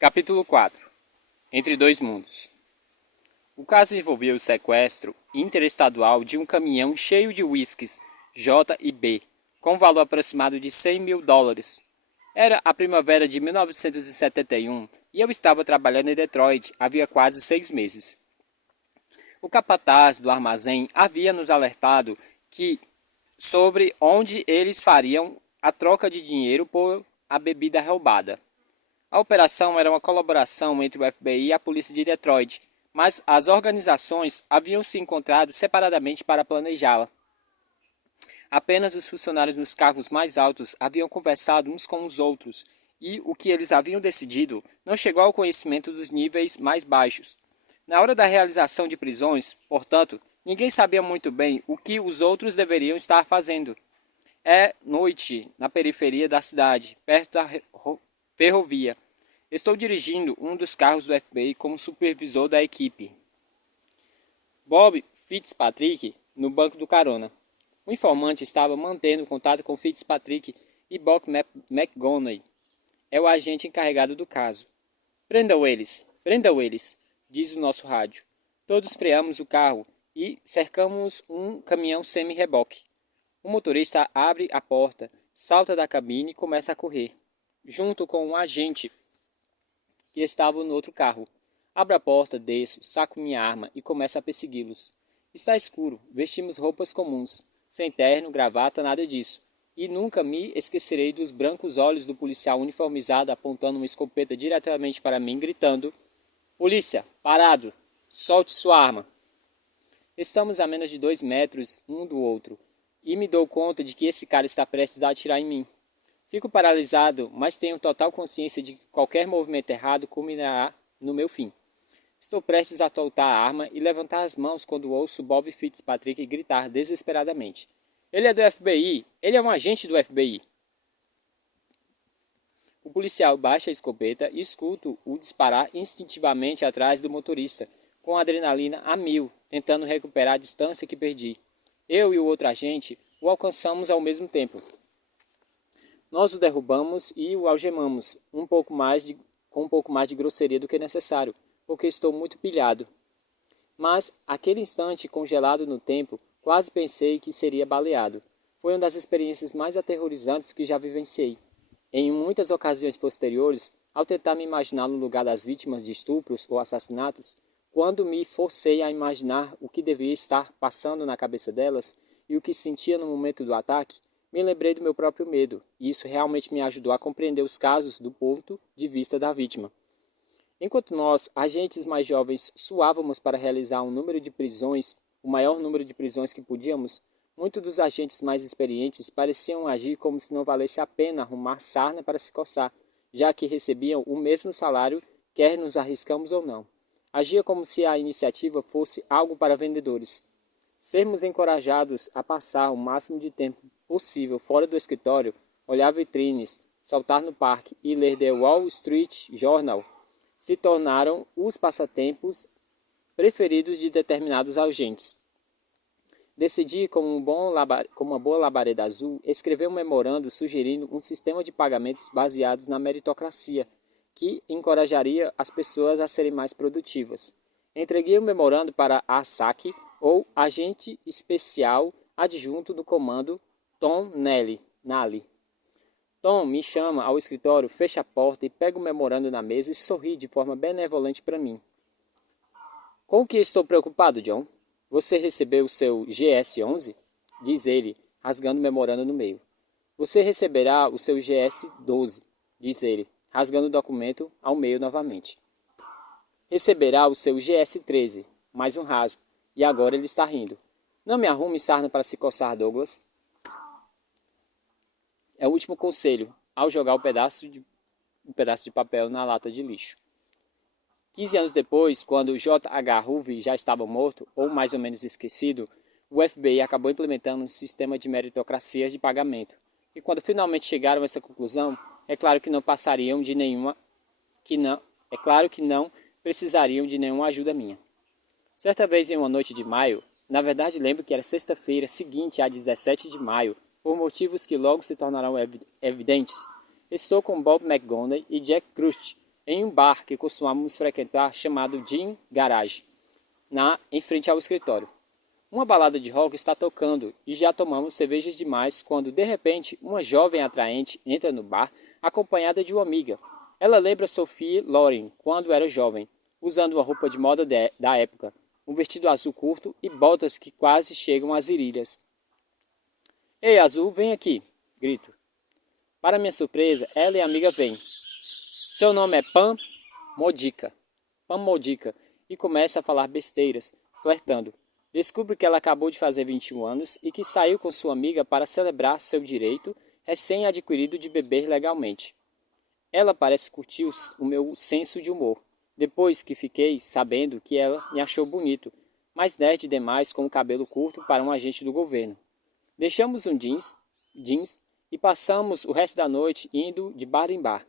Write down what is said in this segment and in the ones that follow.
Capítulo 4. Entre dois mundos. O caso envolvia o sequestro interestadual de um caminhão cheio de whiskies J e B, com valor aproximado de $100 mil. Era a primavera de 1971 e eu estava trabalhando em Detroit havia quase 6 meses. O capataz do armazém havia nos alertado sobre onde eles fariam a troca de dinheiro por a bebida roubada. A operação era uma colaboração entre o FBI e a polícia de Detroit, mas as organizações haviam se encontrado separadamente para planejá-la. Apenas os funcionários nos cargos mais altos haviam conversado uns com os outros, e o que eles haviam decidido não chegou ao conhecimento dos níveis mais baixos. Na hora da realização de prisões, portanto, ninguém sabia muito bem o que os outros deveriam estar fazendo. É noite na periferia da cidade, perto da ferrovia. Estou dirigindo um dos carros do FBI como supervisor da equipe. Bob Fitzpatrick no banco do carona. O informante estava mantendo contato com Fitzpatrick e Buck McGonaghy. É o agente encarregado do caso. Prendam eles, diz o nosso rádio. Todos freamos o carro e cercamos um caminhão semi-reboque. O motorista abre a porta, salta da cabine e começa a correr, junto com um agente que estava no outro carro. Abro a porta, desço, saco minha arma e começo a persegui-los. Está escuro, vestimos roupas comuns, sem terno, gravata, nada disso. E nunca me esquecerei dos brancos olhos do policial uniformizado apontando uma escopeta diretamente para mim, gritando: "Polícia, parado! Solte sua arma!" Estamos a menos de 2 metros um do outro, e me dou conta de que esse cara está prestes a atirar em mim. Fico paralisado, mas tenho total consciência de que qualquer movimento errado culminará no meu fim. Estou prestes a soltar a arma e levantar as mãos quando ouço Bob Fitzpatrick gritar desesperadamente: "Ele é do FBI! Ele é um agente do FBI!" O policial baixa a escopeta e escuto-o disparar instintivamente atrás do motorista, com a adrenalina a mil, tentando recuperar a distância que perdi. Eu e o outro agente o alcançamos ao mesmo tempo. Nós o derrubamos e o algemamos, com um pouco mais de grosseria do que necessário, porque estou muito pilhado. Mas, aquele instante congelado no tempo, quase pensei que seria baleado. Foi uma das experiências mais aterrorizantes que já vivenciei. Em muitas ocasiões posteriores, ao tentar me imaginar no lugar das vítimas de estupros ou assassinatos, quando me forcei a imaginar o que devia estar passando na cabeça delas e o que sentia no momento do ataque, me lembrei do meu próprio medo, e isso realmente me ajudou a compreender os casos do ponto de vista da vítima. Enquanto nós, agentes mais jovens, suávamos para realizar o maior número de prisões que podíamos, muitos dos agentes mais experientes pareciam agir como se não valesse a pena arrumar sarna para se coçar, já que recebiam o mesmo salário, quer nos arriscamos ou não. Agia como se a iniciativa fosse algo para vendedores. Sermos encorajados a passar o máximo de tempo possível fora do escritório, olhar vitrines, saltar no parque e ler The Wall Street Journal se tornaram os passatempos preferidos de determinados agentes. Decidi, como uma boa labareda azul, escrever um memorando sugerindo um sistema de pagamentos baseados na meritocracia, que encorajaria as pessoas a serem mais produtivas. Entreguei o memorando para a SAC, ou Agente Especial Adjunto do Comando, Tom Nally. Tom me chama ao escritório, fecha a porta e pega o memorando na mesa e sorri de forma benevolente para mim. "Com o que estou preocupado, John? Você recebeu o seu GS-11? Diz ele, rasgando o memorando no meio. "Você receberá o seu GS-12, diz ele, rasgando o documento ao meio novamente. "Receberá o seu GS-13, mais um rasgo, e agora ele está rindo. Não me arrume sarna para se coçar, Douglas. É o último conselho, ao jogar um pedaço de papel na lata de lixo. 15 anos depois, quando J.H. Hoover já estava morto, ou mais ou menos esquecido, o FBI acabou implementando um sistema de meritocracias de pagamento. E quando finalmente chegaram a essa conclusão, é claro que não precisariam de nenhuma ajuda minha. Certa vez em uma noite de maio, na verdade lembro que era sexta-feira seguinte a 17 de maio, por motivos que logo se tornarão evidentes, estou com Bob McGonaghy e Jack Crust em um bar que costumávamos frequentar chamado Gin Garage, em frente ao escritório. Uma balada de rock está tocando e já tomamos cervejas demais quando, de repente, uma jovem atraente entra no bar acompanhada de uma amiga. Ela lembra Sophie Loren quando era jovem, usando uma roupa de moda da época, um vestido azul curto e botas que quase chegam às virilhas. Ei, Azul, vem aqui! Grito. Para minha surpresa, ela e a amiga vêm. Seu nome é Pam Modica. Pam Modica. E começa a falar besteiras, flertando. Descobre que ela acabou de fazer 21 anos e que saiu com sua amiga para celebrar seu direito recém-adquirido de beber legalmente. Ela parece curtir o meu senso de humor, depois que fiquei sabendo que ela me achou bonito, mas nerd demais com o cabelo curto para um agente do governo. Deixamos um jeans e passamos o resto da noite indo de bar em bar.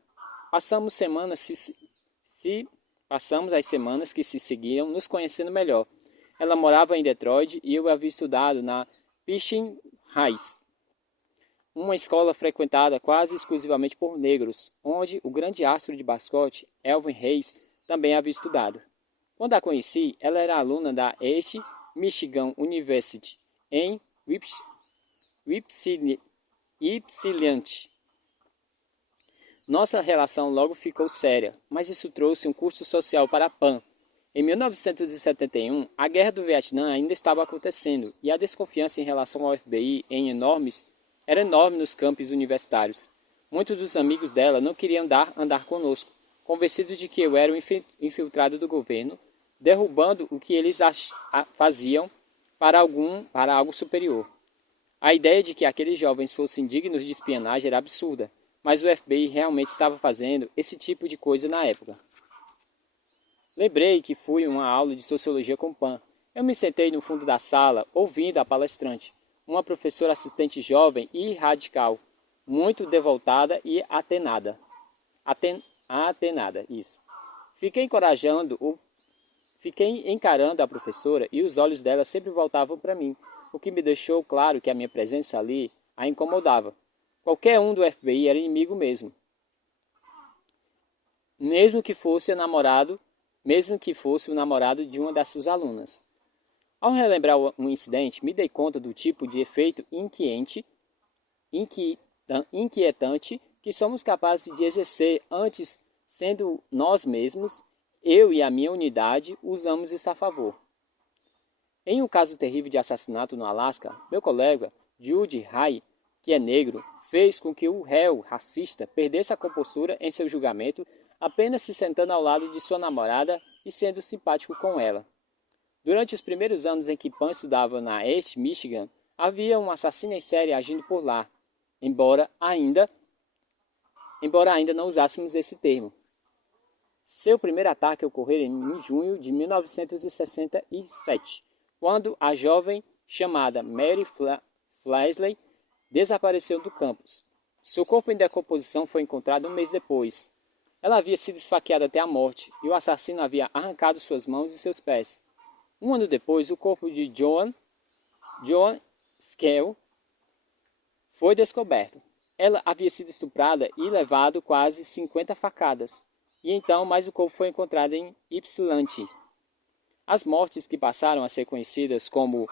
Passamos as semanas que se seguiram nos conhecendo melhor. Ela morava em Detroit e eu havia estudado na Fishing Heights, uma escola frequentada quase exclusivamente por negros, onde o grande astro de basquete, Elvin Hayes, também havia estudado. Quando a conheci, ela era aluna da East Michigan University, em Ypsilanti. Nossa relação logo ficou séria, mas isso trouxe um custo social para a Pam. Em 1971, a Guerra do Vietnã ainda estava acontecendo e a desconfiança em relação ao FBI era enorme nos campos universitários. Muitos dos amigos dela não queriam andar conosco, convencidos de que eu era um infiltrado do governo, derrubando o que eles faziam para algo superior. A ideia de que aqueles jovens fossem dignos de espionagem era absurda, mas o FBI realmente estava fazendo esse tipo de coisa na época. Lembrei que fui uma aula de sociologia com Pam. Eu me sentei no fundo da sala, ouvindo a palestrante, uma professora assistente jovem e radical, muito devotada e atenada. Isso. Fiquei encarando a professora e os olhos dela sempre voltavam para mim, o que me deixou claro que a minha presença ali a incomodava. Qualquer um do FBI era inimigo mesmo. Mesmo que fosse o namorado de uma das suas alunas. Ao relembrar um incidente, me dei conta do tipo de efeito inquietante que somos capazes de exercer antes, sendo nós mesmos, eu e a minha unidade, usamos isso a favor. Em um caso terrível de assassinato no Alasca, meu colega, Judy Ray, que é negro, fez com que o réu racista perdesse a compostura em seu julgamento, apenas se sentando ao lado de sua namorada e sendo simpático com ela. Durante os primeiros anos em que Pam estudava na East Michigan, havia um assassino em série agindo por lá, embora ainda não usássemos esse termo. Seu primeiro ataque ocorreu em junho de 1967, quando a jovem chamada Mary Flasley desapareceu do campus. Seu corpo em decomposição foi encontrado um mês depois. Ela havia sido esfaqueada até a morte e o assassino havia arrancado suas mãos e seus pés. Um ano depois, o corpo de Joan Skell foi descoberto. Ela havia sido estuprada e levado quase 50 facadas. E então mais o corpo foi encontrado em Ypsilanti. As mortes que passaram a ser conhecidas como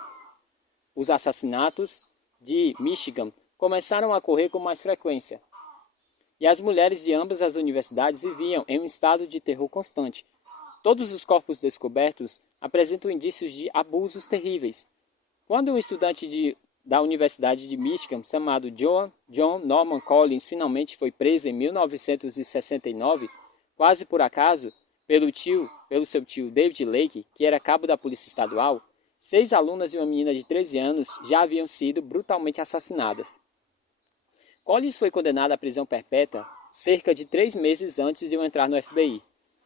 os assassinatos de Michigan começaram a ocorrer com mais frequência. E as mulheres de ambas as universidades viviam em um estado de terror constante. Todos os corpos descobertos apresentam indícios de abusos terríveis. Quando um estudante da Universidade de Michigan, chamado John Norman Collins, finalmente foi preso em 1969, quase por acaso, pelo seu tio David Lake, que era cabo da Polícia Estadual, 6 alunas e uma menina de 13 anos já haviam sido brutalmente assassinadas. Collins foi condenado à prisão perpétua cerca de 3 meses antes de eu entrar no FBI.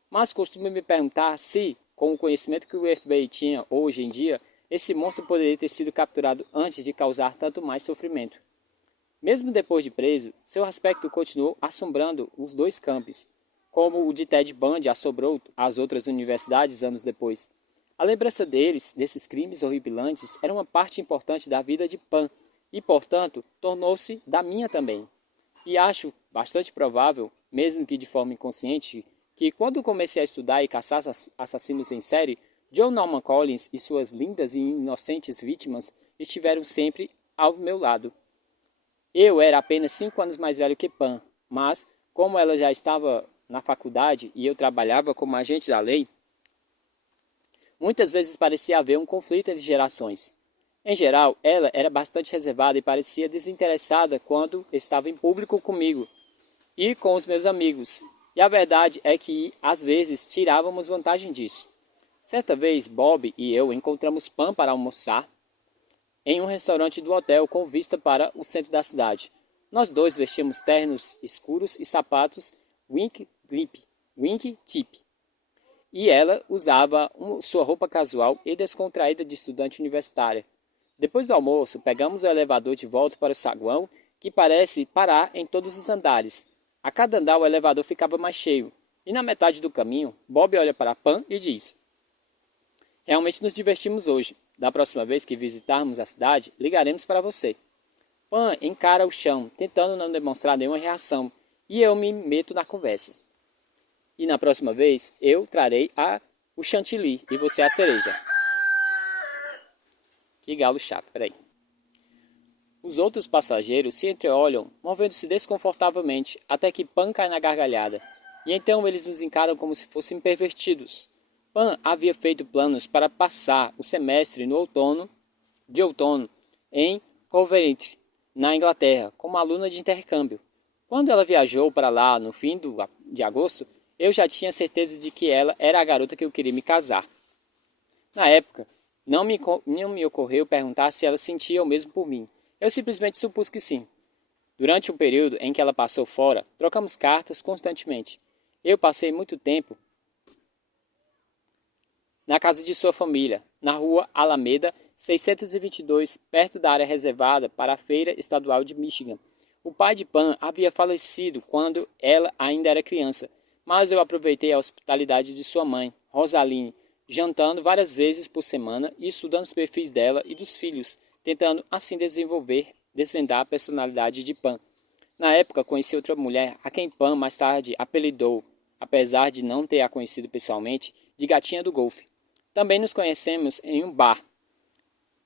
Mas costumo me perguntar se, com o conhecimento que o FBI tinha hoje em dia, esse monstro poderia ter sido capturado antes de causar tanto mais sofrimento. Mesmo depois de preso, seu aspecto continuou assombrando os dois campos, como o de Ted Bundy assombrou as outras universidades anos depois. A lembrança desses crimes horripilantes, era uma parte importante da vida de Pam e, portanto, tornou-se da minha também. E acho bastante provável, mesmo que de forma inconsciente, que quando comecei a estudar e caçar assassinos em série, John Norman Collins e suas lindas e inocentes vítimas estiveram sempre ao meu lado. Eu era apenas 5 anos mais velho que Pam, mas, como ela já estava na faculdade e eu trabalhava como agente da lei, muitas vezes parecia haver um conflito entre gerações. Em geral, ela era bastante reservada e parecia desinteressada quando estava em público comigo e com os meus amigos. E a verdade é que, às vezes, tirávamos vantagem disso. Certa vez, Bob e eu encontramos Pam para almoçar em um restaurante do hotel com vista para o centro da cidade. Nós dois vestíamos ternos escuros e sapatos wing tip. E ela usava sua roupa casual e descontraída de estudante universitária. Depois do almoço, pegamos o elevador de volta para o saguão, que parece parar em todos os andares. A cada andar o elevador ficava mais cheio. E na metade do caminho, Bob olha para Pam e diz: realmente nos divertimos hoje. Da próxima vez que visitarmos a cidade, ligaremos para você. Pam encara o chão, tentando não demonstrar nenhuma reação, e eu me meto na conversa. E na próxima vez, eu trarei o chantilly e você a cereja. Que galo chato, peraí. Os outros passageiros se entreolham, movendo-se desconfortavelmente, até que Pam cai na gargalhada. E então eles nos encaram como se fossem pervertidos. Pam havia feito planos para passar o semestre de outono em Coventry, na Inglaterra, como aluna de intercâmbio. Quando ela viajou para lá no fim de agosto, eu já tinha certeza de que ela era a garota que eu queria me casar. Na época, não me ocorreu perguntar se ela sentia o mesmo por mim. Eu simplesmente supus que sim. Durante o período em que ela passou fora, trocamos cartas constantemente. Eu passei muito tempo na casa de sua família, na rua Alameda 622, perto da área reservada para a Feira Estadual de Michigan. O pai de Pam havia falecido quando ela ainda era criança, mas eu aproveitei a hospitalidade de sua mãe, Rosaline, jantando várias vezes por semana e estudando os perfis dela e dos filhos, tentando assim desvendar a personalidade de Pam. Na época, conheci outra mulher, a quem Pam mais tarde apelidou, apesar de não ter a conhecido pessoalmente, de Gatinha do Golfe. Também nos conhecemos em um bar.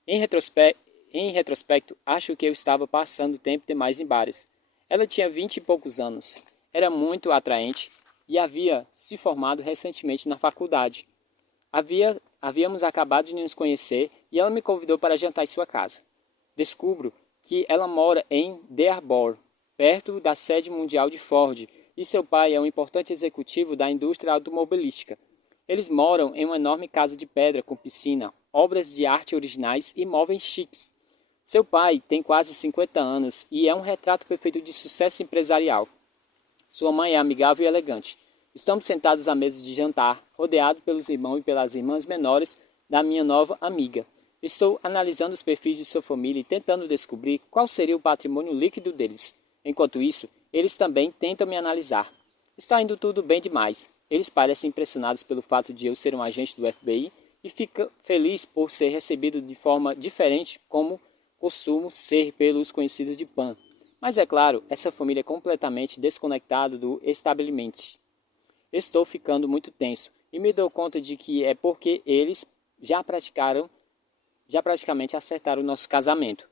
Em retrospecto, acho que eu estava passando tempo demais em bares. Ela tinha 20 e poucos anos, era muito atraente e havia se formado recentemente na faculdade. Havíamos acabado de nos conhecer e ela me convidou para jantar em sua casa. Descubro que ela mora em Dearborn, perto da sede mundial de Ford, e seu pai é um importante executivo da indústria automobilística. Eles moram em uma enorme casa de pedra com piscina, obras de arte originais e móveis chiques. Seu pai tem quase 50 anos e é um retrato perfeito de sucesso empresarial. Sua mãe é amigável e elegante. Estamos sentados à mesa de jantar, rodeado pelos irmãos e pelas irmãs menores da minha nova amiga. Estou analisando os perfis de sua família e tentando descobrir qual seria o patrimônio líquido deles. Enquanto isso, eles também tentam me analisar. Está indo tudo bem demais. Eles parecem impressionados pelo fato de eu ser um agente do FBI e ficam felizes por ser recebido de forma diferente, como costumo ser pelos conhecidos de Pam. Mas é claro, essa família é completamente desconectada do estabelecimento. Estou ficando muito tenso e me dou conta de que é porque eles já praticamente acertaram o nosso casamento.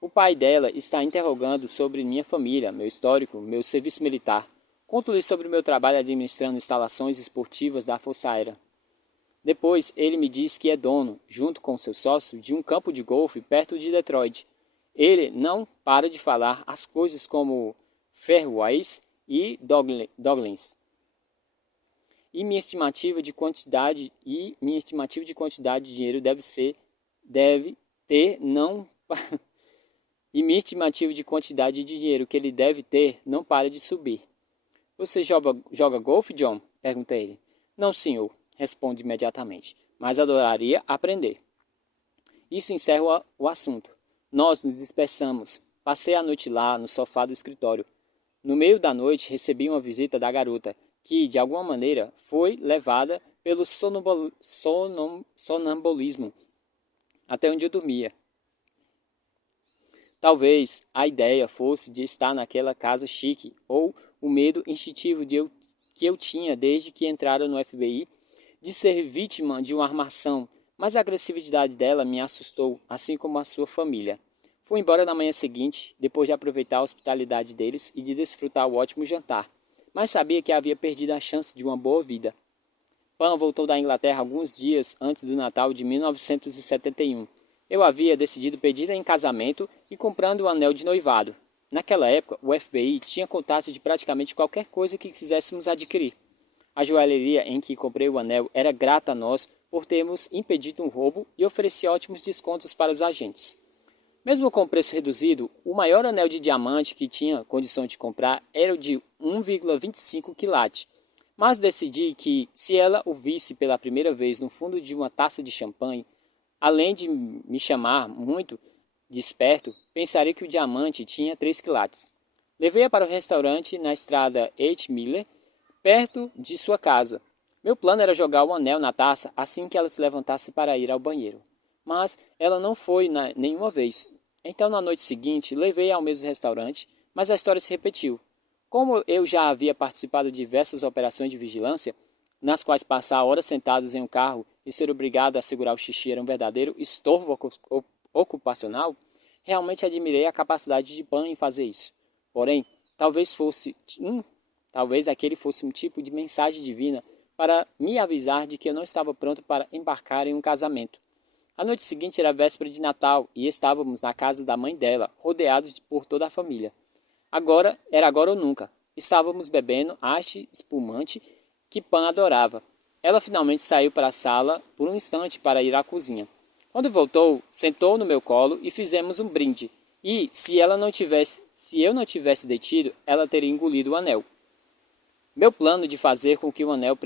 O pai dela está interrogando sobre minha família, meu histórico, meu serviço militar. Conto-lhe sobre o meu trabalho administrando instalações esportivas da Força Aérea. Depois, ele me diz que é dono, junto com seu sócio, de um campo de golfe perto de Detroit. Ele não para de falar as coisas como Fairways e Douglas. E minha estimativa de quantidade de dinheiro e minha estimativa de quantidade de dinheiro que ele deve ter não para de subir. Você joga golfe, John? Pergunta ele. Não, senhor, responde imediatamente, mas adoraria aprender. Isso encerra o assunto. Nós nos dispersamos. Passei a noite lá, no sofá do escritório. No meio da noite, recebi uma visita da garota, que, de alguma maneira, foi levada pelo sonambulismo até onde eu dormia. Talvez a ideia fosse de estar naquela casa chique, ou o medo instintivo de eu que eu tinha desde que entrara no FBI de ser vítima de uma armação, mas a agressividade dela me assustou, assim como a sua família. Fui embora na manhã seguinte, depois de aproveitar a hospitalidade deles e de desfrutar o ótimo jantar, mas sabia que havia perdido a chance de uma boa vida. Pan voltou da Inglaterra alguns dias antes do Natal de 1971. Eu havia decidido pedir-a em casamento e comprando o anel de noivado. Naquela época, o FBI tinha contato de praticamente qualquer coisa que quiséssemos adquirir. A joalheria em que comprei o anel era grata a nós por termos impedido um roubo e oferecia ótimos descontos para os agentes. Mesmo com o preço reduzido, o maior anel de diamante que tinha condição de comprar era o de 1,25 quilates. Mas decidi que, se ela o visse pela primeira vez no fundo de uma taça de champanhe, além de me chamar muito desperto, pensaria que o diamante tinha 3 quilates. Levei-a para o restaurante na estrada H. Miller, perto de sua casa. Meu plano era jogar o anel na taça assim que ela se levantasse para ir ao banheiro. Mas ela não foi nenhuma vez. Então, na noite seguinte, levei-a ao mesmo restaurante, mas a história se repetiu. Como eu já havia participado de diversas operações de vigilância, nas quais passar horas sentados em um carro e ser obrigado a segurar o xixi era um verdadeiro estorvo ocupacional, realmente admirei a capacidade de Pan em fazer isso. Porém, talvez aquele fosse um tipo de mensagem divina para me avisar de que eu não estava pronto para embarcar em um casamento. A noite seguinte era véspera de Natal e estávamos na casa da mãe dela, rodeados por toda a família. Era agora ou nunca. Estávamos bebendo haste espumante que Pan adorava. Ela finalmente saiu para a sala por um instante para ir à cozinha. Quando voltou, sentou no meu colo e fizemos um brinde. E, se eu não tivesse detido, ela teria engolido o anel. Meu plano de fazer com que o anel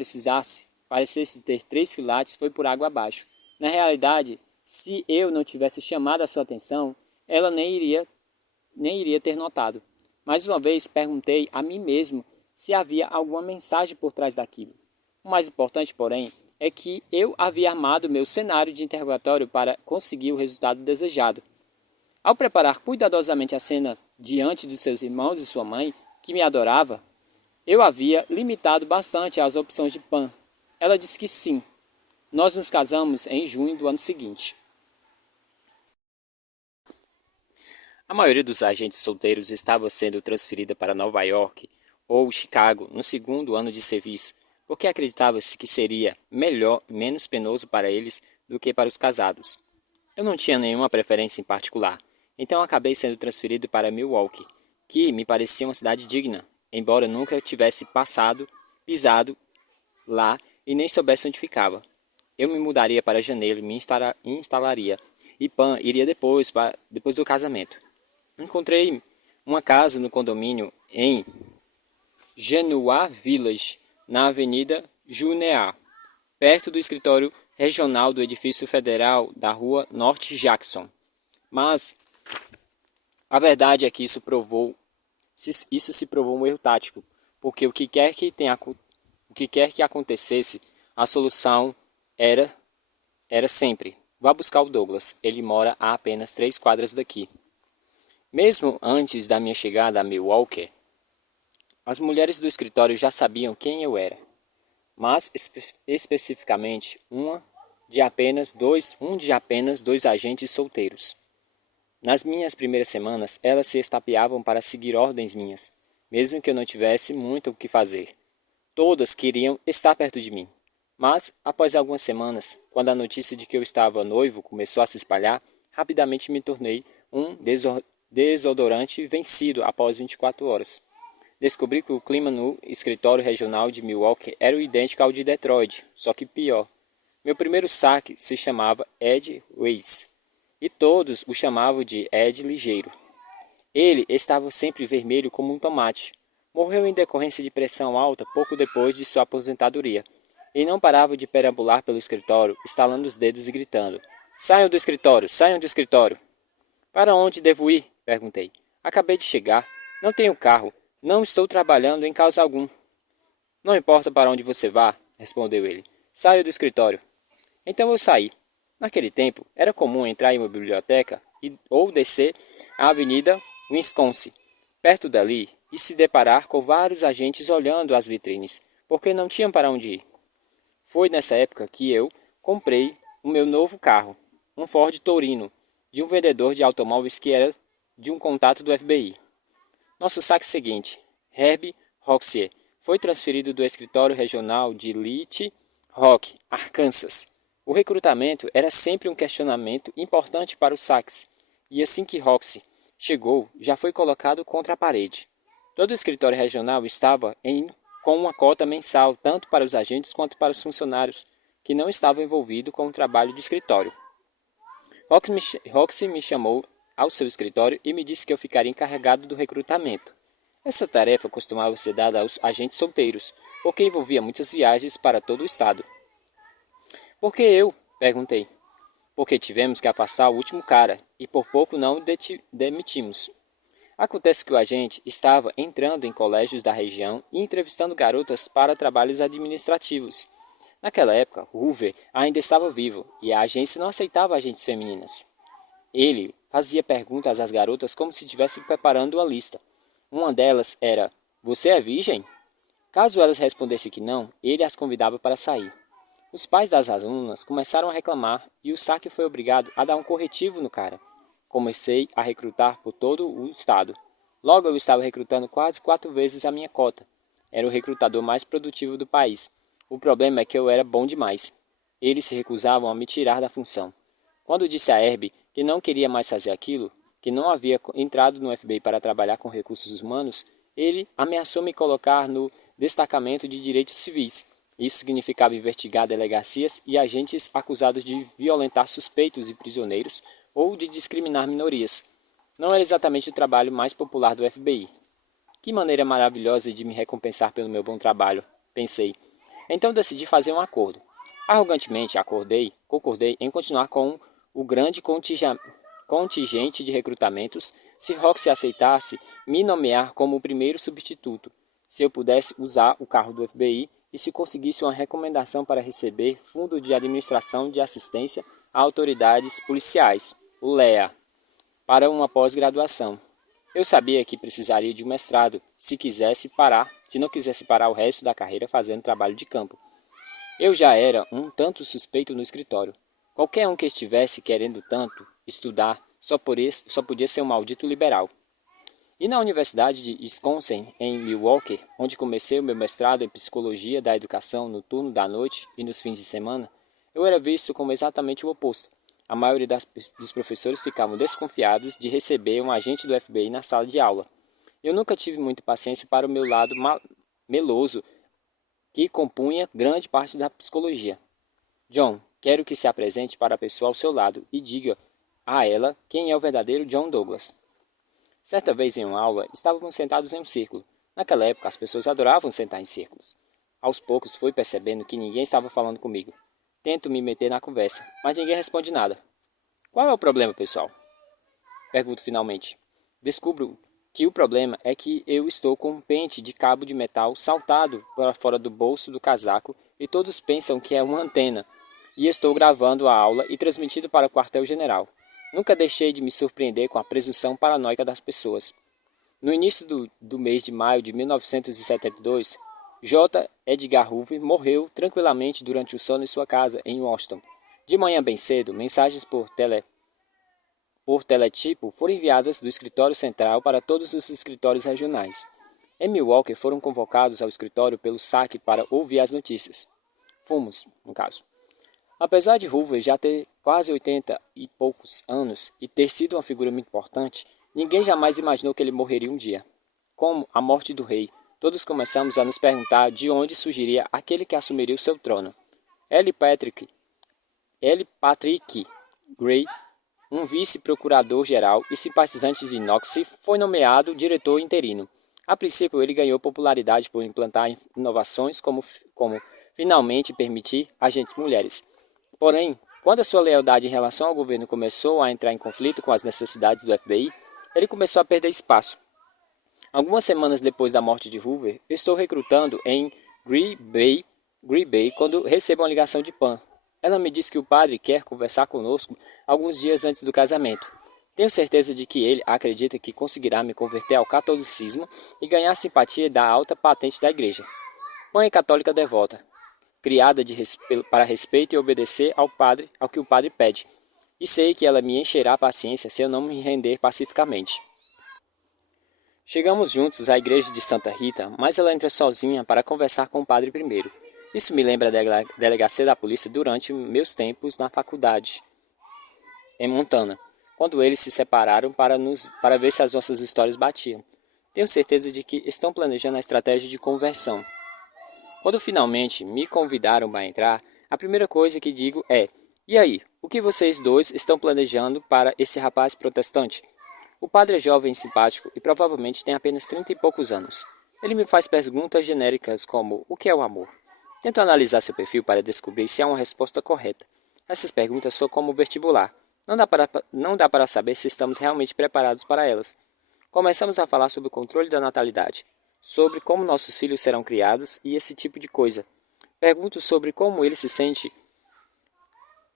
parecesse ter 3 quilates foi por água abaixo. Na realidade, se eu não tivesse chamado a sua atenção, ela nem iria ter notado. Mais uma vez perguntei a mim mesmo se havia alguma mensagem por trás daquilo. O mais importante, porém, é que eu havia armado meu cenário de interrogatório para conseguir o resultado desejado. Ao preparar cuidadosamente a cena diante dos seus irmãos e sua mãe, que me adorava, eu havia limitado bastante as opções de Pan. Ela disse que sim. Nós nos casamos em junho do ano seguinte. A maioria dos agentes solteiros estava sendo transferida para Nova York ou Chicago no segundo ano de serviço, porque acreditava-se que seria menos penoso para eles do que para os casados. Eu não tinha nenhuma preferência em particular, então acabei sendo transferido para Milwaukee, que me parecia uma cidade digna, embora nunca tivesse pisado lá e nem soubesse onde ficava. Eu me mudaria para janeiro e me instalaria, e Pan iria depois do casamento. Encontrei uma casa no condomínio em Genoa Village, na Avenida Juneau, perto do escritório regional do edifício federal da Rua Norte Jackson. Mas a verdade é que isso se provou um erro tático, porque o que quer que acontecesse, a solução era sempre: vá buscar o Douglas, ele mora a apenas 3 quadras daqui. Mesmo antes da minha chegada a Milwaukee, as mulheres do escritório já sabiam quem eu era, mas especificamente um de apenas dois agentes solteiros. Nas minhas primeiras semanas, elas se estapeavam para seguir ordens minhas, mesmo que eu não tivesse muito o que fazer. Todas queriam estar perto de mim. Mas, após algumas semanas, quando a notícia de que eu estava noivo começou a se espalhar, rapidamente me tornei um desodorante vencido após 24 horas. Descobri que o clima no escritório regional de Milwaukee era idêntico ao de Detroit, só que pior. Meu primeiro saque se chamava Ed Weiss, e todos o chamavam de Ed Ligeiro. Ele estava sempre vermelho como um tomate. Morreu em decorrência de pressão alta pouco depois de sua aposentadoria, e não parava de perambular pelo escritório, estalando os dedos e gritando: Saiam do escritório! Saiam do escritório! Para onde devo ir? Perguntei. Acabei de chegar. Não tenho carro. Não estou trabalhando em causa algum. Não importa para onde você vá, respondeu ele. Saio do escritório. Então eu saí. Naquele tempo, era comum entrar em uma biblioteca ou descer a Avenida Wisconsin, perto dali, e se deparar com vários agentes olhando as vitrines, porque não tinham para onde ir. Foi nessa época que eu comprei o meu novo carro, um Ford Torino, de um vendedor de automóveis que era de um contato do FBI. Nosso saque seguinte, Herb Roxier, foi transferido do escritório regional de Little Rock, Arkansas. O recrutamento era sempre um questionamento importante para os saques, e assim que Roxy chegou, já foi colocado contra a parede. Todo o escritório regional estava com uma cota mensal, tanto para os agentes quanto para os funcionários que não estavam envolvidos com o trabalho de escritório. Roxy me chamou ao seu escritório e me disse que eu ficaria encarregado do recrutamento. Essa tarefa costumava ser dada aos agentes solteiros, porque envolvia muitas viagens para todo o estado. Por que eu? Perguntei. Porque tivemos que afastar o último cara e por pouco não o demitimos. Acontece que o agente estava entrando em colégios da região e entrevistando garotas para trabalhos administrativos. Naquela época, Hoover ainda estava vivo e a agência não aceitava agentes femininas. Ele fazia perguntas às garotas como se estivesse preparando uma lista. Uma delas era: "Você é virgem?" Caso elas respondessem que não, ele as convidava para sair. Os pais das alunas começaram a reclamar e o saque foi obrigado a dar um corretivo no cara. Comecei a recrutar por todo o estado. Logo eu estava recrutando quase 4 vezes a minha cota. Era o recrutador mais produtivo do país. O problema é que eu era bom demais. Eles se recusavam a me tirar da função. Quando disse a Herbie que não queria mais fazer aquilo, que não havia entrado no FBI para trabalhar com recursos humanos, ele ameaçou me colocar no destacamento de direitos civis. Isso significava investigar delegacias e agentes acusados de violentar suspeitos e prisioneiros ou de discriminar minorias. Não era exatamente o trabalho mais popular do FBI. Que maneira maravilhosa de me recompensar pelo meu bom trabalho, pensei. Então decidi fazer um acordo. Arrogantemente concordei em continuar com o grande contingente de recrutamentos se Roxy aceitasse me nomear como o primeiro substituto, se eu pudesse usar o carro do FBI e se conseguisse uma recomendação para receber Fundo de Administração de Assistência a Autoridades Policiais, o LEA, para uma pós-graduação. Eu sabia que precisaria de um mestrado se não quisesse parar o resto da carreira fazendo trabalho de campo. Eu já era um tanto suspeito no escritório. Qualquer um que estivesse querendo tanto estudar só podia ser um maldito liberal. E na Universidade de Wisconsin, em Milwaukee, onde comecei o meu mestrado em Psicologia da Educação no turno da noite e nos fins de semana, eu era visto como exatamente o oposto. A maioria dos professores ficavam desconfiados de receber um agente do FBI na sala de aula. Eu nunca tive muita paciência para o meu lado meloso, que compunha grande parte da psicologia. John, quero que se apresente para a pessoa ao seu lado e diga a ela quem é o verdadeiro John Douglas. Certa vez em uma aula, estávamos sentados em um círculo. Naquela época, as pessoas adoravam sentar em círculos. Aos poucos, fui percebendo que ninguém estava falando comigo. Tento me meter na conversa, mas ninguém responde nada. Qual é o problema, pessoal? Pergunto finalmente. Descubro que o problema é que eu estou com um pente de cabo de metal saltado para fora do bolso do casaco e todos pensam que é uma antena. E estou gravando a aula e transmitindo para o quartel-general. Nunca deixei de me surpreender com a presunção paranoica das pessoas. No início do mês de maio de 1972, J. Edgar Hoover morreu tranquilamente durante o sono em sua casa, em Washington. De manhã bem cedo, mensagens por teletipo foram enviadas do escritório central para todos os escritórios regionais. Em Milwaukee foram convocados ao escritório pelo saque para ouvir as notícias. Fomos, no caso. Apesar de Hoover já ter quase 80 e poucos anos e ter sido uma figura muito importante, ninguém jamais imaginou que ele morreria um dia. Como a morte do rei, todos começamos a nos perguntar de onde surgiria aquele que assumiria o seu trono. L. Patrick Gray, um vice-procurador-geral e simpatizante de Knox, foi nomeado diretor interino. A princípio, ele ganhou popularidade por implantar inovações como finalmente permitir agentes mulheres. Porém, quando a sua lealdade em relação ao governo começou a entrar em conflito com as necessidades do FBI, ele começou a perder espaço. Algumas semanas depois da morte de Hoover, estou recrutando em Green Bay quando recebo uma ligação de Pam. Ela me diz que o padre quer conversar conosco alguns dias antes do casamento. Tenho certeza de que ele acredita que conseguirá me converter ao catolicismo e ganhar a simpatia da alta patente da igreja. Mãe católica devota, criada para respeito e obedecer ao que o padre pede. E sei que ela me encherá a paciência se eu não me render pacificamente. Chegamos juntos à igreja de Santa Rita, mas ela entra sozinha para conversar com o padre primeiro. Isso me lembra da delegacia da polícia durante meus tempos na faculdade, em Montana, quando eles se separaram para ver se as nossas histórias batiam. Tenho certeza de que estão planejando a estratégia de conversão. Quando finalmente me convidaram para entrar, a primeira coisa que digo é: e aí, o que vocês dois estão planejando para esse rapaz protestante? O padre é jovem e simpático e provavelmente tem apenas 30 e poucos anos. Ele me faz perguntas genéricas como: o que é o amor? Tento analisar seu perfil para descobrir se há uma resposta correta. Essas perguntas são como vestibular. Não dá para saber se estamos realmente preparados para elas. Começamos a falar sobre o controle da natalidade, sobre como nossos filhos serão criados e esse tipo de coisa. Pergunto sobre como ele se sente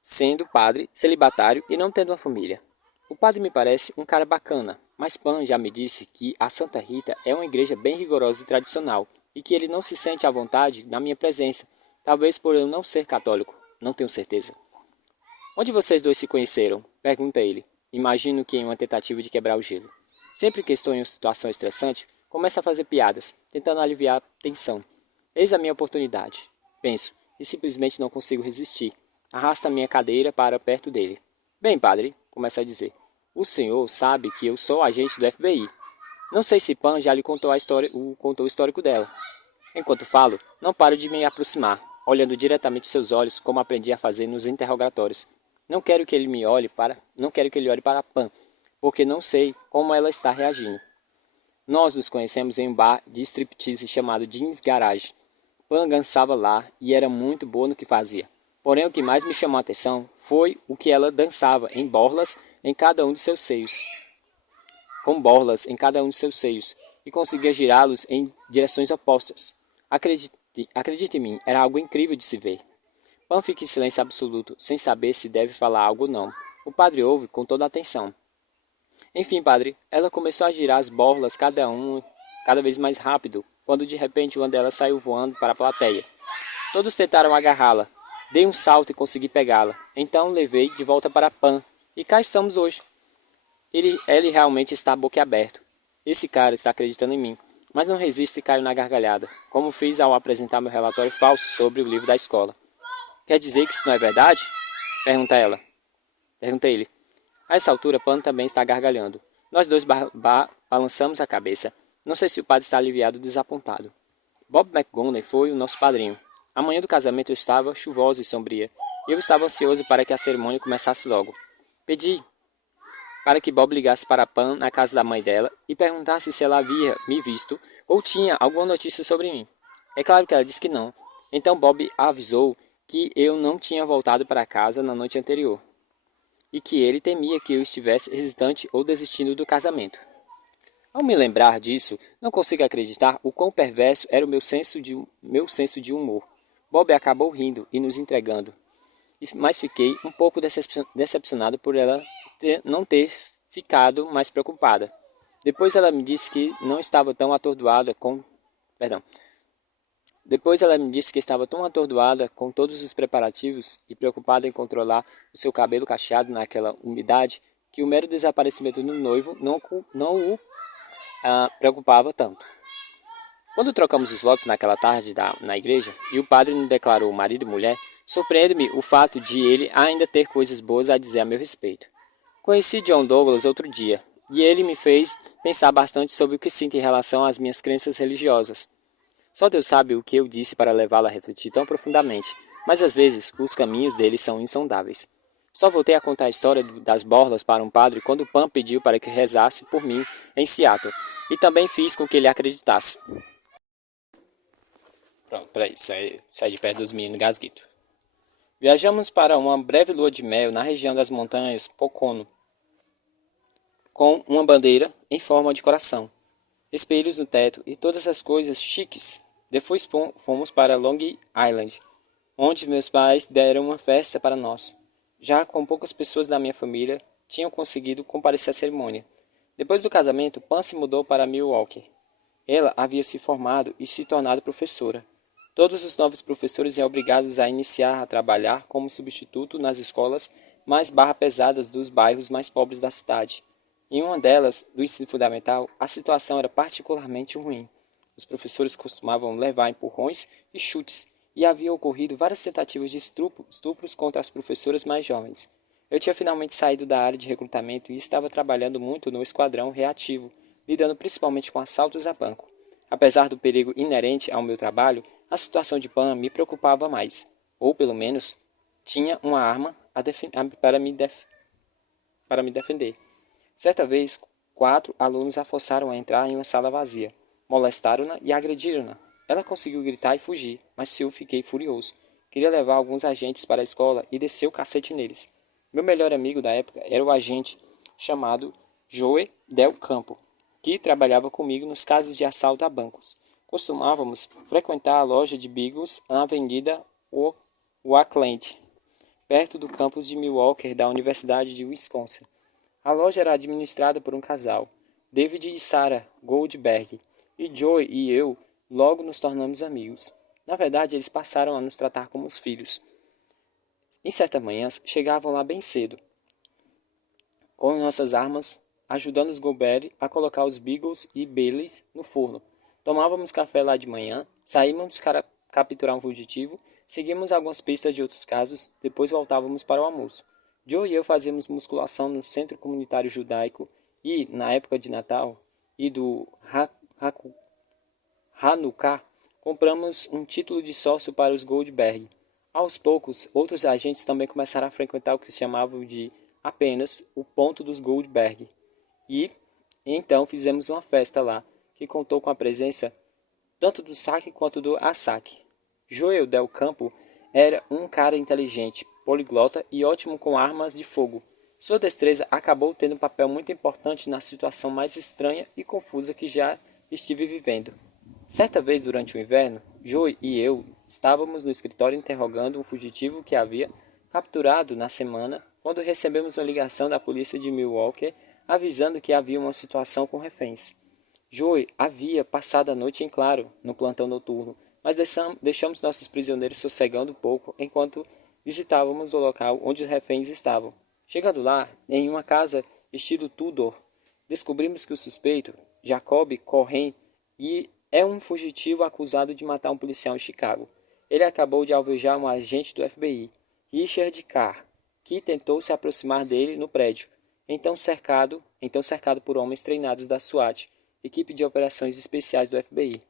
sendo padre, celibatário e não tendo uma família. O padre me parece um cara bacana, mas Pan já me disse que a Santa Rita é uma igreja bem rigorosa e tradicional e que ele não se sente à vontade na minha presença, talvez por eu não ser católico, não tenho certeza. Onde vocês dois se conheceram? Pergunta ele. Imagino que em uma tentativa de quebrar o gelo. Sempre que estou em uma situação estressante, começo a fazer piadas, tentando aliviar a tensão. Eis a minha oportunidade. Penso, e simplesmente não consigo resistir. Arrasta a minha cadeira para perto dele. Bem, padre, começa a dizer. O senhor sabe que eu sou agente do FBI. Não sei se Pan já lhe contou contou o histórico dela. Enquanto falo, não paro de me aproximar, olhando diretamente seus olhos como aprendi a fazer nos interrogatórios. Não quero que ele olhe para Pan, porque não sei como ela está reagindo. Nós nos conhecemos em um bar de striptease chamado Jeans Garage. Pan dançava lá e era muito boa no que fazia. Porém, o que mais me chamou a atenção foi o que ela dançava em borlas em cada um de seus seios. Com borlas em cada um de seus seios, e conseguia girá-los em direções opostas. Acredite em mim, era algo incrível de se ver. Pan fica em silêncio absoluto, sem saber se deve falar algo ou não. O padre ouve com toda a atenção. Enfim, padre, ela começou a girar as borlas cada vez mais rápido, quando de repente uma delas saiu voando para a plateia. Todos tentaram agarrá-la. Dei um salto e consegui pegá-la. Então levei de volta para Pan. E cá estamos hoje. Ele realmente está boquiaberto. Esse cara está acreditando em mim. Mas não resisto e caio na gargalhada, como fiz ao apresentar meu relatório falso sobre o livro da escola. Quer dizer que isso não é verdade? Pergunta ele. A essa altura, Pan também está gargalhando. Nós dois balançamos a cabeça. Não sei se o padre está aliviado ou desapontado. Bob McGonagall foi o nosso padrinho. A manhã do casamento estava chuvosa e sombria, e eu estava ansioso para que a cerimônia começasse logo. Pedi para que Bob ligasse para Pan na casa da mãe dela e perguntasse se ela havia me visto ou tinha alguma notícia sobre mim. É claro que ela disse que não. Então Bob avisou que eu não tinha voltado para casa na noite anterior e que ele temia que eu estivesse hesitante ou desistindo do casamento. Ao me lembrar disso, não consigo acreditar o quão perverso era o meu senso de humor. Bob acabou rindo e nos entregando, mas fiquei um pouco decepcionado por ela não ter ficado mais preocupada. Depois ela me disse que estava tão atordoada com todos os preparativos e preocupada em controlar o seu cabelo cacheado naquela umidade que o mero desaparecimento do noivo não o preocupava tanto. Quando trocamos os votos naquela tarde na igreja e o padre nos declarou marido e mulher, surpreende-me o fato de ele ainda ter coisas boas a dizer a meu respeito. Conheci John Douglas outro dia, e ele me fez pensar bastante sobre o que sinto em relação às minhas crenças religiosas. Só Deus sabe o que eu disse para levá-lo a refletir tão profundamente, mas às vezes os caminhos dele são insondáveis. Só voltei a contar a história das borlas para um padre quando Pan pediu para que rezasse por mim em Seattle, e também fiz com que ele acreditasse. Pronto, peraí, sai de perto dos meninos Gasguito. Viajamos para uma breve lua de mel na região das montanhas Pocono, com uma bandeira em forma de coração, espelhos no teto e todas as coisas chiques. Depois fomos para Long Island, onde meus pais deram uma festa para nós. Já com poucas pessoas da minha família tinham conseguido comparecer à cerimônia. Depois do casamento, Pan se mudou para Milwaukee. Ela havia se formado e se tornado professora. Todos os novos professores eram obrigados a iniciar a trabalhar como substituto nas escolas mais barra pesadas dos bairros mais pobres da cidade. Em uma delas, do ensino fundamental, a situação era particularmente ruim. Os professores costumavam levar empurrões e chutes, e havia ocorrido várias tentativas de estupros contra as professoras mais jovens. Eu tinha finalmente saído da área de recrutamento e estava trabalhando muito no esquadrão reativo, lidando principalmente com assaltos a banco. Apesar do perigo inerente ao meu trabalho, a situação de Pan me preocupava mais, ou pelo menos tinha uma arma para me defender. Certa vez, 4 alunos a forçaram a entrar em uma sala vazia, molestaram-na e agrediram-na. Ela conseguiu gritar e fugir, mas eu fiquei furioso. Queria levar alguns agentes para a escola e descer o cacete neles. Meu melhor amigo da época era o agente chamado Joe Del Campo, que trabalhava comigo nos casos de assalto a bancos. Costumávamos frequentar a loja de Beagles na Avenida Oakland, perto do campus de Milwaukee da Universidade de Wisconsin. A loja era administrada por um casal, David e Sarah Goldberg, e Joe e eu logo nos tornamos amigos. Na verdade, eles passaram a nos tratar como os filhos. Em certas manhãs, chegavam lá bem cedo, com nossas armas, ajudando os Goldberg a colocar os Beagles e Baileys no forno. Tomávamos café lá de manhã, saímos capturar um fugitivo, seguimos algumas pistas de outros casos, depois voltávamos para o almoço. Joe e eu fazíamos musculação no centro comunitário judaico e, na época de Natal e do Hanukkah, compramos um título de sócio para os Goldberg. Aos poucos, outros agentes também começaram a frequentar o que se chamava de apenas o ponto dos Goldberg. E então fizemos uma festa lá, que contou com a presença tanto do saque quanto do assaque. Joel Del Campo era um cara inteligente, poliglota e ótimo com armas de fogo. Sua destreza acabou tendo um papel muito importante na situação mais estranha e confusa que já estive vivendo. Certa vez durante o inverno, Joe e eu estávamos no escritório interrogando um fugitivo que havia capturado na semana quando recebemos uma ligação da polícia de Milwaukee avisando que havia uma situação com reféns. Joe havia passado a noite em claro no plantão noturno, mas deixamos nossos prisioneiros sossegando um pouco enquanto visitávamos o local onde os reféns estavam. Chegando lá, em uma casa estilo Tudor, descobrimos que o suspeito, Jacob Cohen, é um fugitivo acusado de matar um policial em Chicago. Ele acabou de alvejar um agente do FBI, Richard Carr, que tentou se aproximar dele no prédio, então cercado por homens treinados da SWAT, equipe de operações especiais do FBI.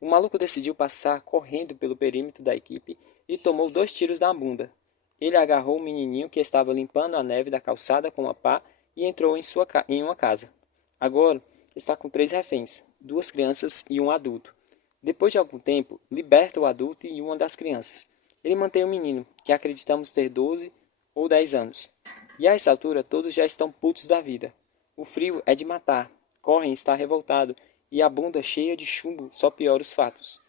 O maluco decidiu passar correndo pelo perímetro da equipe e tomou 2 tiros na bunda. Ele agarrou um menininho que estava limpando a neve da calçada com uma pá e entrou em uma casa. Agora está com 3 reféns, 2 crianças e um adulto. Depois de algum tempo, liberta o adulto e uma das crianças. Ele mantém o menino, que acreditamos ter 12 ou 10 anos. E a essa altura todos já estão putos da vida. O frio é de matar. Corren está revoltado e a bunda cheia de chumbo só piora os fatos.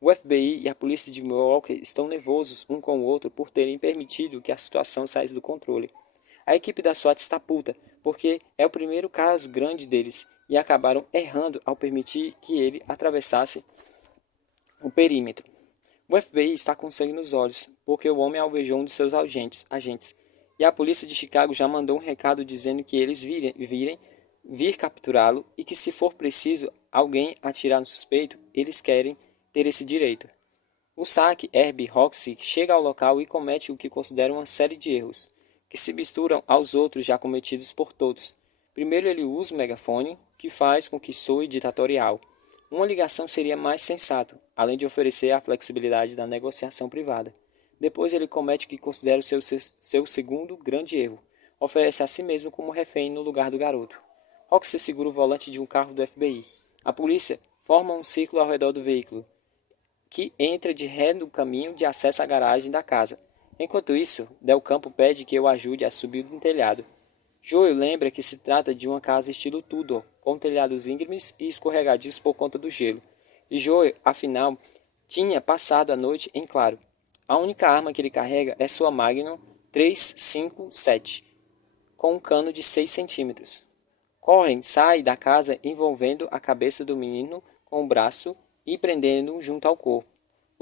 O FBI e a polícia de Milwaukee estão nervosos um com o outro por terem permitido que a situação saísse do controle. A equipe da SWAT está puta, porque é o primeiro caso grande deles e acabaram errando ao permitir que ele atravessasse o perímetro. O FBI está com sangue nos olhos, porque o homem alvejou um de seus agentes, e a polícia de Chicago já mandou um recado dizendo que eles vir capturá-lo e que se for preciso alguém atirar no suspeito, eles querem ter esse direito. O saque Herbie Roxy chega ao local e comete o que considera uma série de erros, que se misturam aos outros já cometidos por todos. Primeiro ele usa o megafone, que faz com que soe ditatorial. Uma ligação seria mais sensato, além de oferecer a flexibilidade da negociação privada. Depois ele comete o que considera o seu segundo grande erro. Oferece a si mesmo como refém no lugar do garoto. Roxy segura o volante de um carro do FBI. A polícia forma um círculo ao redor do veículo, que entra de ré no caminho de acesso à garagem da casa. Enquanto isso, Del Campo pede que eu ajude a subir no telhado. Joe lembra que se trata de uma casa estilo Tudor, com telhados íngremes e escorregadios por conta do gelo. E Joe, afinal, tinha passado a noite em claro. A única arma que ele carrega é sua Magnum 357, com um cano de 6 centímetros. Corren sai da casa envolvendo a cabeça do menino com o braço e prendendo-o junto ao corpo.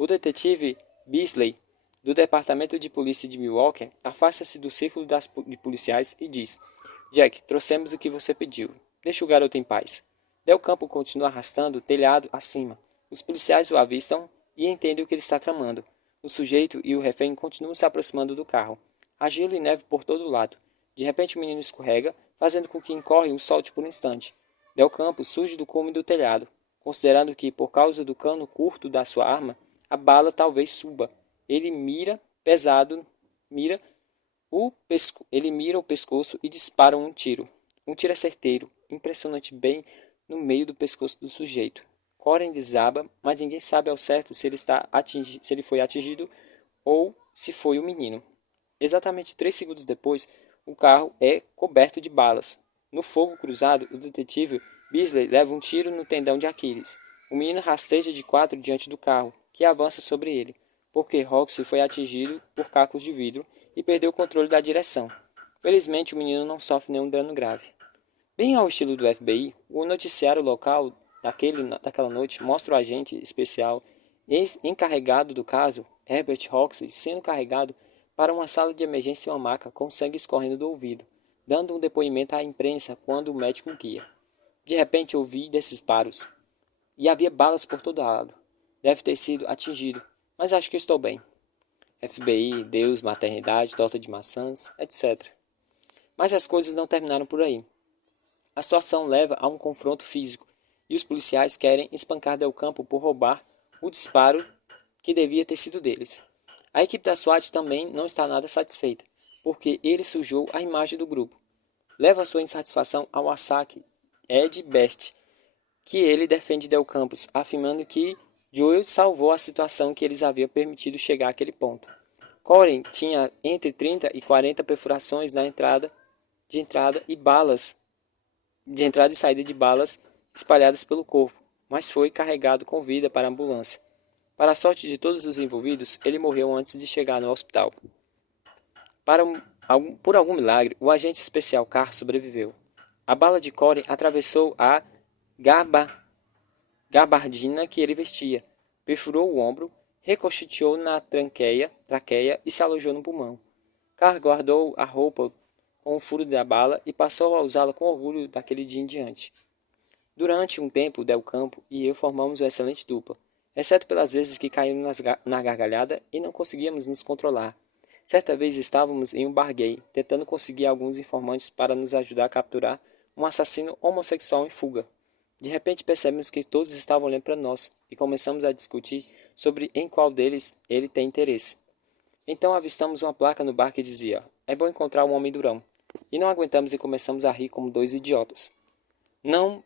O detetive Beasley, do Departamento de Polícia de Milwaukee, afasta-se do círculo de policiais e diz: Jack, trouxemos o que você pediu. Deixe o garoto em paz. Del Campo continua arrastando o telhado acima. Os policiais o avistam e entendem o que ele está tramando. O sujeito e o refém continuam se aproximando do carro. Há gelo e neve por todo lado. De repente o menino escorrega, fazendo com que encorre o solte por um instante. Del Campo surge do cume do telhado, considerando que, por causa do cano curto da sua arma, a bala talvez suba. Ele mira o pescoço e dispara um tiro. Um tiro é certeiro, impressionante bem no meio do pescoço do sujeito. Coren desaba, mas ninguém sabe ao certo se ele foi atingido ou se foi o menino. Exatamente 3 segundos depois, o carro é coberto de balas. No fogo cruzado, o detetive Beasley leva um tiro no tendão de Aquiles. O menino rasteja de 4 diante do carro, que avança sobre ele, porque Roxy foi atingido por cacos de vidro e perdeu o controle da direção. Felizmente, o menino não sofre nenhum dano grave. Bem ao estilo do FBI, o noticiário local daquela noite mostra o agente especial encarregado do caso, Herbert Roxy, sendo carregado para uma sala de emergência em uma maca com sangue escorrendo do ouvido, dando um depoimento à imprensa quando o médico guia. De repente ouvi disparos, e havia balas por todo lado. Deve ter sido atingido, mas acho que estou bem. FBI, Deus, maternidade, torta de maçãs, etc. Mas as coisas não terminaram por aí. A situação leva a um confronto físico, e os policiais querem espancar Del Campo por roubar o disparo que devia ter sido deles. A equipe da SWAT também não está nada satisfeita, porque ele sujou a imagem do grupo. Leva sua insatisfação ao Asaki Ed Best, que ele defende Del Campos, afirmando que Joel salvou a situação que eles haviam permitido chegar àquele ponto. Coren tinha entre 30 e 40 perfurações na entrada e saída de balas espalhadas pelo corpo, mas foi carregado com vida para a ambulância. Para a sorte de todos os envolvidos, ele morreu antes de chegar no hospital. Por algum milagre, o agente especial Carr sobreviveu. A bala de Coren atravessou a gabardina que ele vestia, perfurou o ombro, ricocheteou na traqueia e se alojou no pulmão. Carr guardou a roupa com o furo da bala e passou a usá-la com orgulho daquele dia em diante. Durante um tempo, Del Campo e eu formamos uma excelente dupla, exceto pelas vezes que caímos na gargalhada e não conseguíamos nos controlar. Certa vez estávamos em um bar gay, tentando conseguir alguns informantes para nos ajudar a capturar um assassino homossexual em fuga. De repente percebemos que todos estavam olhando para nós e começamos a discutir sobre em qual deles ele tem interesse. Então avistamos uma placa no bar que dizia: "É bom encontrar um homem durão." E não aguentamos e começamos a rir como 2 idiotas. Não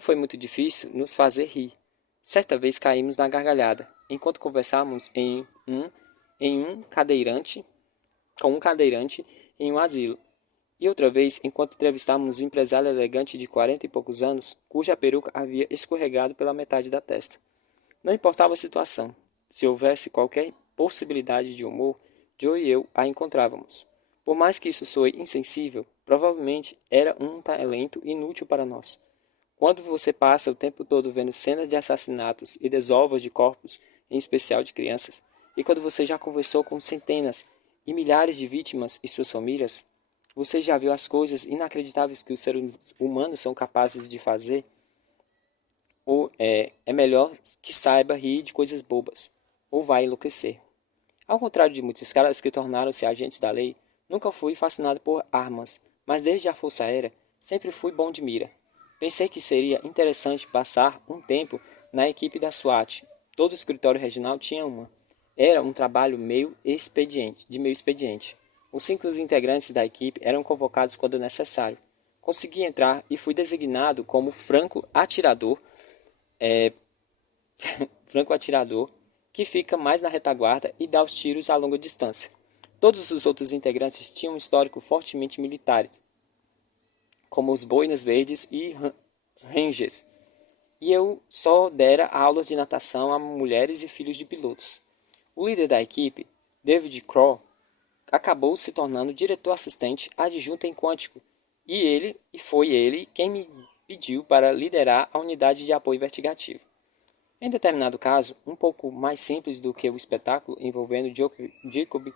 foi muito difícil nos fazer rir. Certa vez caímos na gargalhada, enquanto conversávamos com um cadeirante em um asilo. E outra vez, enquanto entrevistávamos um empresário elegante de 40 e poucos anos, cuja peruca havia escorregado pela metade da testa. Não importava a situação. Se houvesse qualquer possibilidade de humor, Joe e eu a encontrávamos. Por mais que isso soe insensível, provavelmente era um talento inútil para nós. Quando você passa o tempo todo vendo cenas de assassinatos e desovas de corpos, em especial de crianças, e quando você já conversou com centenas e milhares de vítimas e suas famílias, você já viu as coisas inacreditáveis que os seres humanos são capazes de fazer? Ou é melhor que saiba rir de coisas bobas, ou vai enlouquecer. Ao contrário de muitos caras que tornaram-se agentes da lei, nunca fui fascinado por armas, mas desde a Força Aérea sempre fui bom de mira. Pensei que seria interessante passar um tempo na equipe da SWAT. Todo escritório regional tinha uma. Era um trabalho de meio expediente. Os 5 integrantes da equipe eram convocados quando necessário. Consegui entrar e fui designado como franco atirador, que fica mais na retaguarda e dá os tiros a longa distância. Todos os outros integrantes tinham um histórico fortemente militares, como os boinas verdes e rangers, e eu só dera aulas de natação a mulheres e filhos de pilotos. O líder da equipe, David Crow, acabou se tornando diretor assistente adjunto em Quântico, e foi ele quem me pediu para liderar a unidade de apoio investigativo. Em determinado caso, um pouco mais simples do que o espetáculo envolvendo Jacob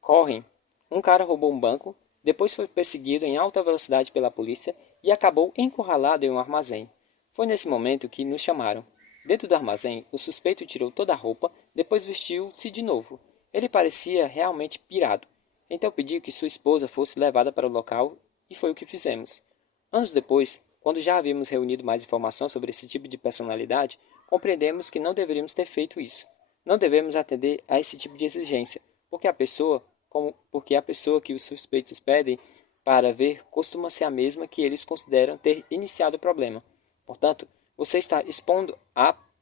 Corren, um cara roubou um banco, depois foi perseguido em alta velocidade pela polícia e acabou encurralado em um armazém. Foi nesse momento que nos chamaram. Dentro do armazém, o suspeito tirou toda a roupa, depois vestiu-se de novo. Ele parecia realmente pirado. Então pediu que sua esposa fosse levada para o local e foi o que fizemos. Anos depois, quando já havíamos reunido mais informação sobre esse tipo de personalidade, compreendemos que não deveríamos ter feito isso. Não devemos atender a esse tipo de exigência, porque a pessoa que os suspeitos pedem para ver costuma ser a mesma que eles consideram ter iniciado o problema. Portanto, você está expondo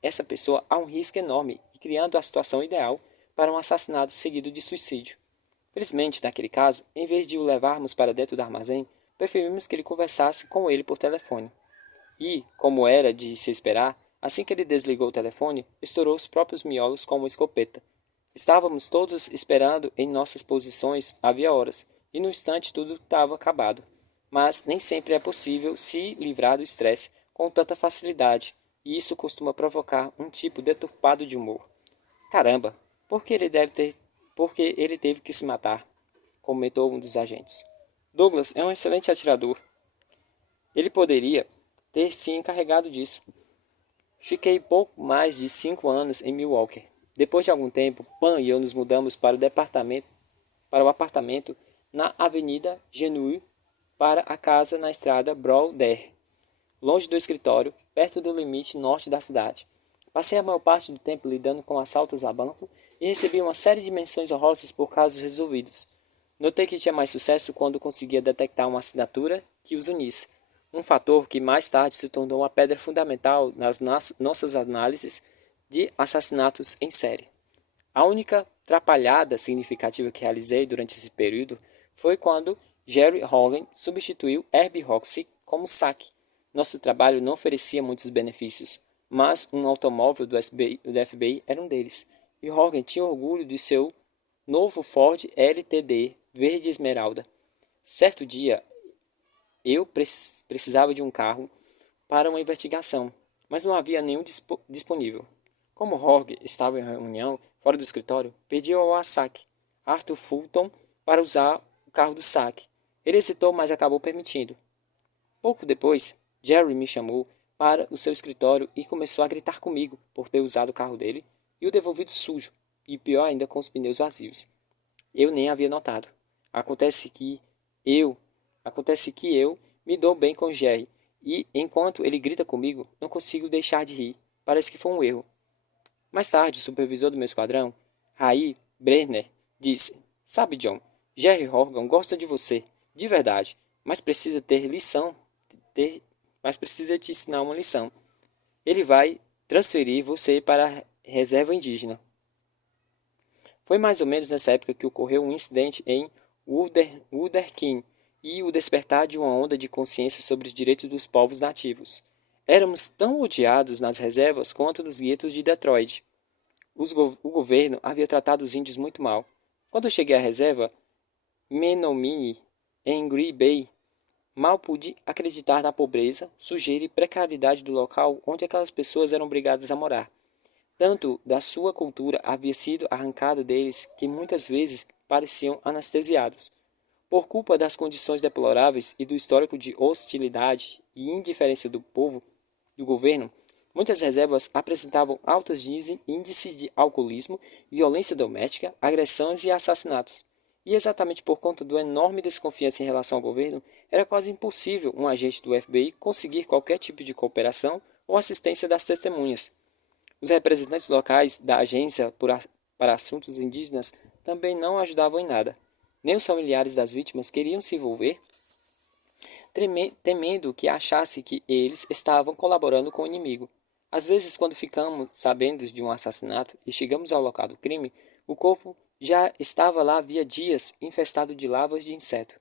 essa pessoa a um risco enorme e criando a situação ideal para um assassinato seguido de suicídio. Felizmente, naquele caso, em vez de o levarmos para dentro do armazém, preferimos que ele conversasse com ele por telefone. E, como era de se esperar, assim que ele desligou o telefone, estourou os próprios miolos com uma escopeta. Estávamos todos esperando em nossas posições havia horas, e no instante tudo estava acabado. Mas nem sempre é possível se livrar do estresse com tanta facilidade, e isso costuma provocar um tipo deturpado de humor. Caramba, por que ele teve que se matar? Comentou um dos agentes. Douglas é um excelente atirador. Ele poderia ter se encarregado disso. Fiquei pouco mais de 5 anos em Milwaukee. Depois de algum tempo, Pan e eu nos mudamos para o apartamento na Avenida Genue para a casa na estrada Broad longe do escritório, perto do limite norte da cidade. Passei a maior parte do tempo lidando com assaltos a banco e recebi uma série de menções honrosas por casos resolvidos. Notei que tinha mais sucesso quando conseguia detectar uma assinatura que os unisse, um fator que mais tarde se tornou uma pedra fundamental nas nossas análises de assassinatos em série. A única atrapalhada significativa que realizei durante esse período foi quando Jerry Hogan substituiu Herbie Roxy como saque. Nosso trabalho não oferecia muitos benefícios, mas um automóvel do FBI era um deles, e Hogan tinha orgulho de seu novo Ford LTD verde esmeralda. Certo dia, eu precisava de um carro para uma investigação, mas não havia nenhum disponível. Como Jorge estava em reunião fora do escritório, pedi ao ASAC, Arthur Fulton, para usar o carro do SAC. Ele hesitou, mas acabou permitindo. Pouco depois, Jerry me chamou para o seu escritório e começou a gritar comigo por ter usado o carro dele e o devolvido sujo, e pior ainda com os pneus vazios. Eu nem havia notado. Acontece que eu me dou bem com Jerry, e enquanto ele grita comigo, não consigo deixar de rir. Parece que foi um erro. Mais tarde, o supervisor do meu esquadrão, Ray Brenner, disse: Sabe, John, Jerry Horgan gosta de você, de verdade, mas precisa mas precisa te ensinar uma lição. Ele vai transferir você para a reserva indígena. Foi mais ou menos nessa época que ocorreu um incidente em Wuderkin e o despertar de uma onda de consciência sobre os direitos dos povos nativos. Éramos tão odiados nas reservas quanto nos guetos de Detroit. O governo havia tratado os índios muito mal. Quando eu cheguei à reserva Menominee, em Green Bay, mal pude acreditar na pobreza, sujeira e precariedade do local onde aquelas pessoas eram obrigadas a morar. Tanto da sua cultura havia sido arrancado deles que muitas vezes pareciam anestesiados. Por culpa das condições deploráveis e do histórico de hostilidade e indiferença do governo, muitas reservas apresentavam altos índices de alcoolismo, violência doméstica, agressões e assassinatos. E exatamente por conta da enorme desconfiança em relação ao governo, era quase impossível um agente do FBI conseguir qualquer tipo de cooperação ou assistência das testemunhas. Os representantes locais da Agência para Assuntos Indígenas também não ajudavam em nada. Nem os familiares das vítimas queriam se envolver, temendo que achasse que eles estavam colaborando com o inimigo. Às vezes, quando ficamos sabendo de um assassinato e chegamos ao local do crime, o corpo já estava lá havia dias, infestado de larvas de inseto.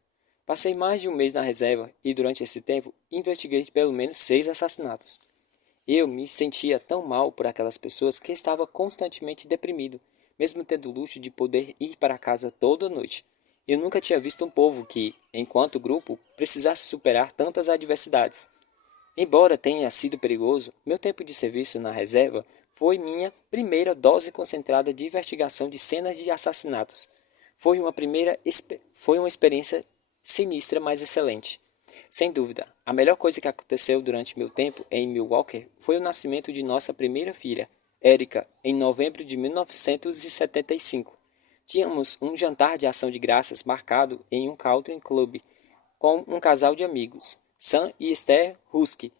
Passei mais de um mês na reserva e, durante esse tempo, investiguei pelo menos 6 assassinatos. Eu me sentia tão mal por aquelas pessoas que estava constantemente deprimido, mesmo tendo o luxo de poder ir para casa toda noite. Eu nunca tinha visto um povo que, enquanto grupo, precisasse superar tantas adversidades. Embora tenha sido perigoso, meu tempo de serviço na reserva foi minha primeira dose concentrada de investigação de cenas de assassinatos. Foi uma experiência sinistra, mas excelente. Sem dúvida, a melhor coisa que aconteceu durante meu tempo em Milwaukee foi o nascimento de nossa primeira filha, Erika, em novembro de 1975. Tínhamos um jantar de ação de graças marcado em um country club com um casal de amigos, Sam e Esther Husky,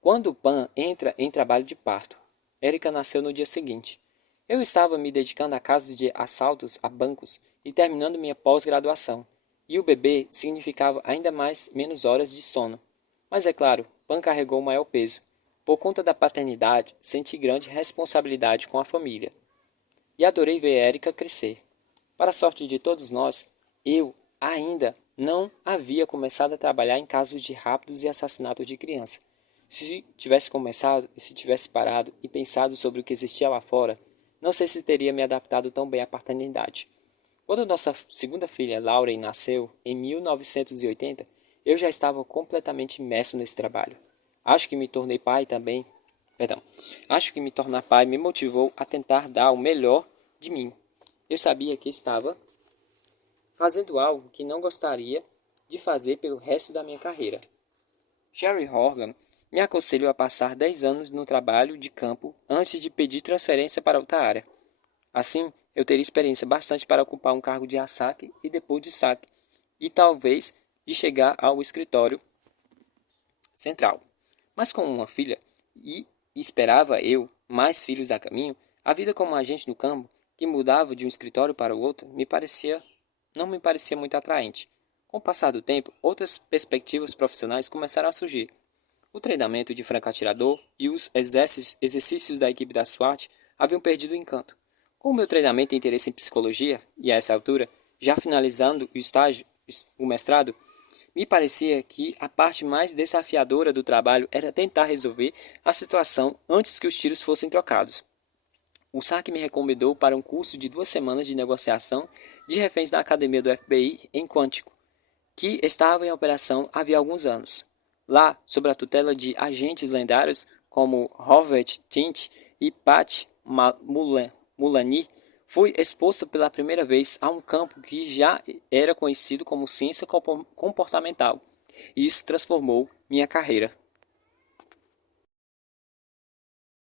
quando Pan entra em trabalho de parto. Erika nasceu no dia seguinte. Eu estava me dedicando a casos de assaltos a bancos e terminando minha pós-graduação, e o bebê significava ainda menos horas de sono. Mas é claro, Pan carregou o maior peso. Por conta da paternidade, senti grande responsabilidade com a família. E adorei ver Erika crescer. Para a sorte de todos nós, eu ainda não havia começado a trabalhar em casos de raptos e assassinatos de criança. Se tivesse começado e se tivesse parado e pensado sobre o que existia lá fora, não sei se teria me adaptado tão bem à paternidade. Quando nossa segunda filha, Lauren, nasceu, em 1980, eu já estava completamente imerso nesse trabalho. Acho que me tornei pai também. Acho que me tornar pai me motivou a tentar dar o melhor de mim. Eu sabia que estava fazendo algo que não gostaria de fazer pelo resto da minha carreira. Jerry Horgan me aconselhou a passar 10 anos no trabalho de campo antes de pedir transferência para outra área. Assim, eu teria experiência bastante para ocupar um cargo de saque e depois de saque, e talvez de chegar ao escritório central. Mas com uma filha, e esperava eu mais filhos a caminho, a vida como agente no campo, que mudava de um escritório para o outro, não me parecia muito atraente. Com o passar do tempo, outras perspectivas profissionais começaram a surgir. O treinamento de franco-atirador e os exercícios da equipe da SWAT haviam perdido o encanto. Com o meu treinamento e interesse em psicologia, e a essa altura, já finalizando o mestrado, me parecia que a parte mais desafiadora do trabalho era tentar resolver a situação antes que os tiros fossem trocados. O SAC me recomendou para um curso de 2 semanas de negociação de reféns da academia do FBI em Quantico, que estava em operação havia alguns anos. Lá, sob a tutela de agentes lendários como Robert Tint e Pat Mulany, fui exposto pela primeira vez a um campo que já era conhecido como ciência comportamental, e isso transformou minha carreira.